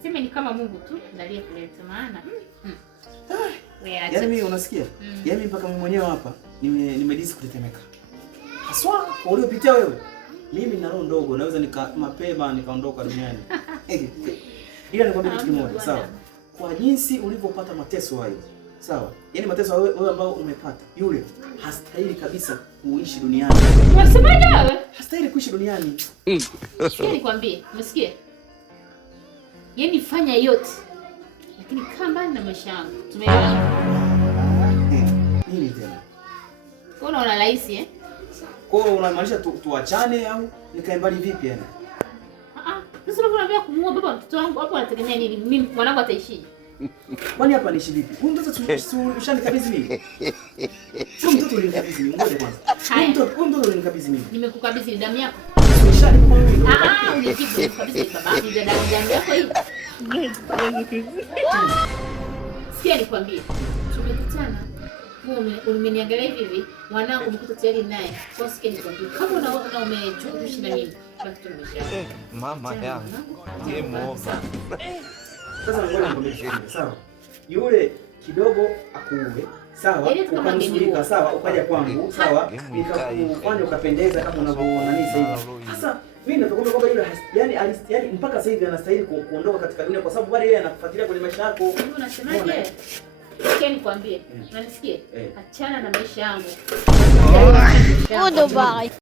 Niseme ni kama Mungu tu ndiye aliyeleta maana. Yaani mimi unasikia? Yaani mpaka mimi mwenyewe hapa nimedisi kutetemeka. Haswa kwa uliopitia wewe. Mimi nina roho ndogo, naweza mapema nikaondoka duniani. Ila nikwambia kitu kimoja, sawa? Kwa jinsi ulivyopata mateso hayo, sawa? Yaani mateso wewe ambao umepata, yule hastahili kabisa kuishi duniani. Unasemaje wewe? Hastahili kuishi duniani. Sikia nikwambie, umesikia? Yaani fanya yote. Lakini kaa mbali na maisha yangu. Tumeelewana? Nini tena? Unaona rahisi eh? Kwa hiyo unamaanisha tuachane au nikae mbali vipi yani? Sasa unaambia kumuoa baba mtoto wangu hapo anategemea nini? Mimi mwanangu ataishi. Kwani hapa niishi vipi? Huyu mtoto ushanikabidhi mimi. Sio mtoto ulinikabidhi mimi, ngoja kwanza. Huyu mtoto ulinikabidhi mimi. Nimekukabidhi damu yako. Ushanipa mimi. Unijibu nikabidhi baba. Ni damu yako hii. Sikia nikwambie. Tumekutana. Umeniangalia hivi, mwanangu umekuta tayari naye. Kwa sikia nikwambie. Kama unaona umechungushi na mimi, basi tumesha. Mama yangu. Ndiye muoga. Sasa ngoja nikwambie sawa. Yule kidogo akuue, sawa? Ukanusurika, sawa? Ukaja kwangu, sawa? Nikakufanya ukapendeza kama unavyoona nini sasa hivi. Sasa mimi natakwambia kwamba yule yani mpaka sasa hivi anastahili kuondoka katika dunia kwa sababu bado yeye anakufuatilia kwenye maisha yako. Unasemaje? Sikia nikwambie. Unanisikia? Achana na maisha yangu. Goodbye.